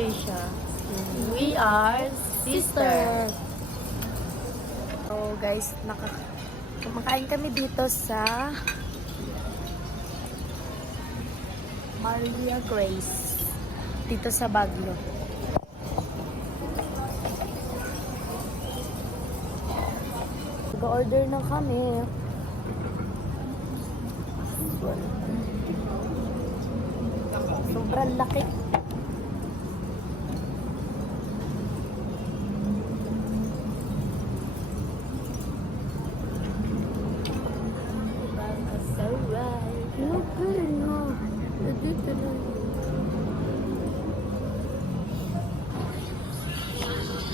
Patricia. We are sisters. So guys, kumakain kami dito sa Maria Grace. Dito sa Baguio. Nag-order na kami. Sobrang laki.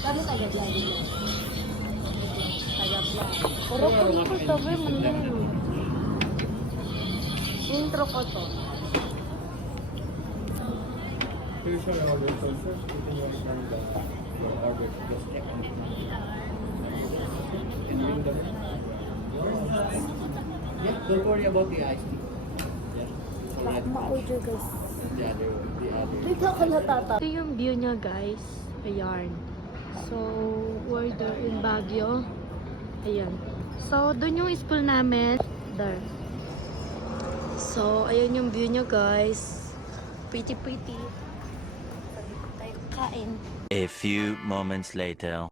Kami taga-vlog. Taga-vlog. Pero kung ko sabi man yun. Intro ko to. Please show your order. So first, you can use your order. Just check on it. And ring the bell. Yeah, don't worry about the iced tea. Yeah. Alright. Ma-order guys. The other. Dito ako natata. Ito yung view niya, guys. Ayan. So, we're there in Baguio. Ayan. So, doon yung school namin. There. So, ayan yung view niya, guys. Pretty. Sabi ko tayo kain. A few moments later.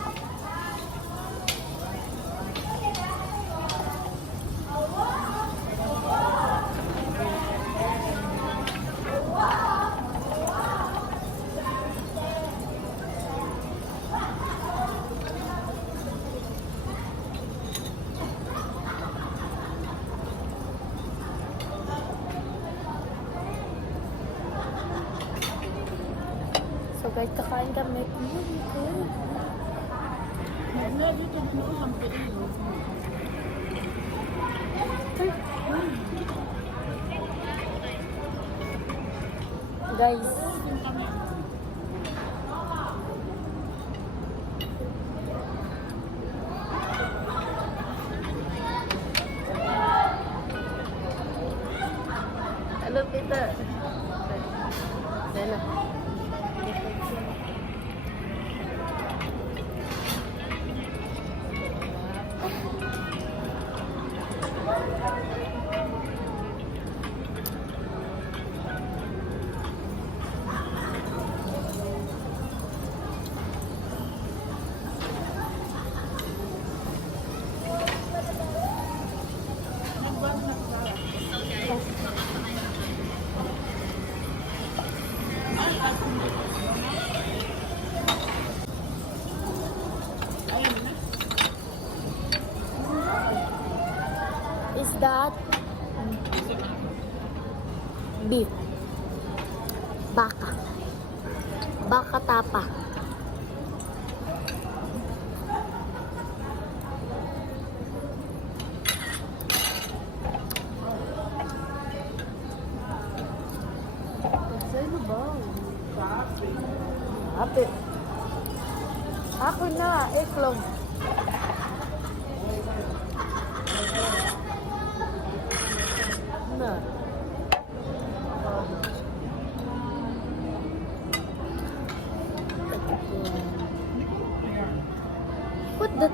So guys, kakain kami. Guys, Hello, Peter. Hello. is that beef? Baka tapa. Sa'yo ba? Happy. Ako na, eklog. Na. What the?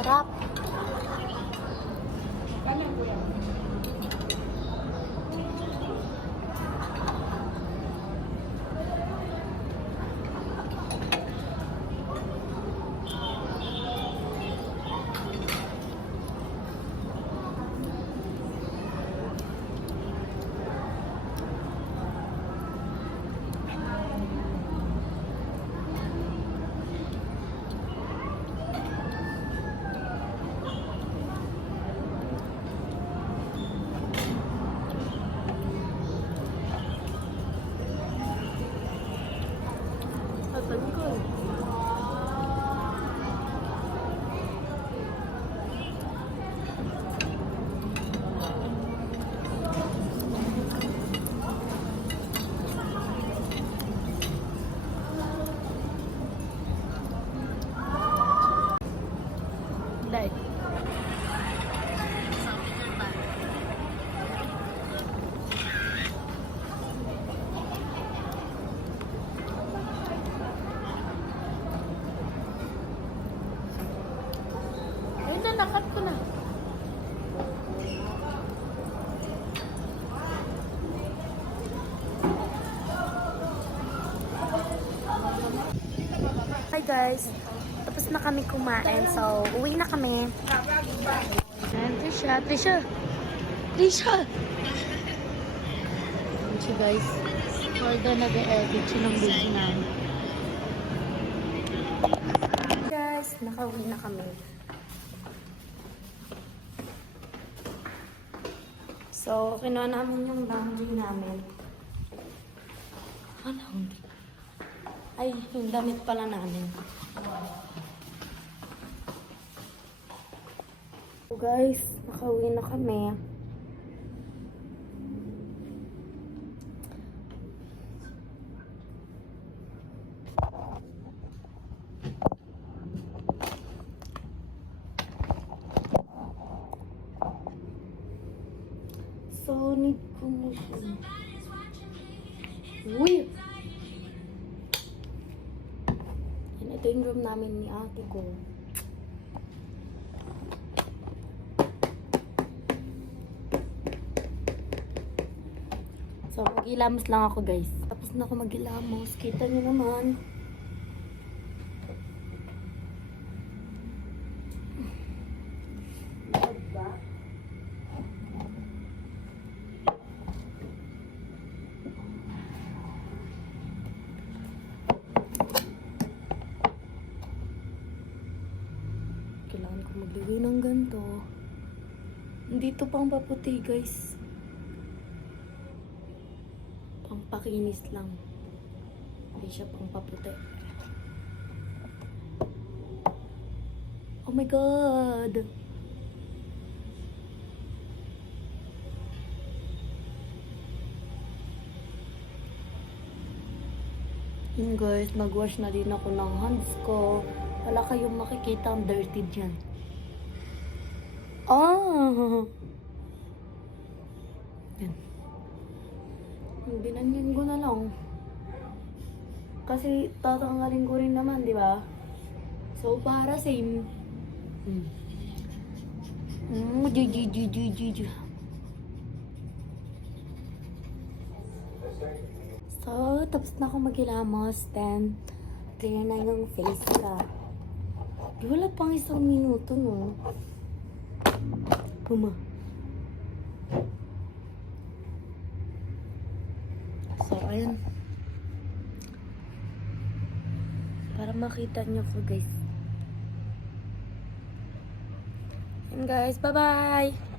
Sarap. guys, tapos na kami kumain. So, uwi na kami. Ayan, Trisha. Trisha! Trisha! Ayan siya guys. Order nag-edit siya ng video namin. Guys, nakauwi na kami. So, kinuha namin yung laundry namin. Laundry. Ay, yung damit pala namin. So guys, nakauwi na kami. So, need ko na siya. Uy! Yan, ito yung room namin ni ate ko. So, mag-ilamos lang ako, guys. Tapos na ako mag-ilamos. Kita nyo naman. Kailangan ko maglagay ng ganito. Dito pang paputi, guys. Pampakinis lang. Hindi siya pang paputi. Oh my God! Yun guys, nag-wash na din ako ng hands ko. Wala kayong makikita ang dirty dyan. Ah! Yan. Binanyan ko na lang. Kasi tatanggalin ko rin naman, di ba? So, para same. So, tapos na ako maghilamos. Then, clear na yung face ka. Wala pang 1 minuto, no? Puma. So, ayun. Para makita nyo ko, guys. And guys, bye-bye!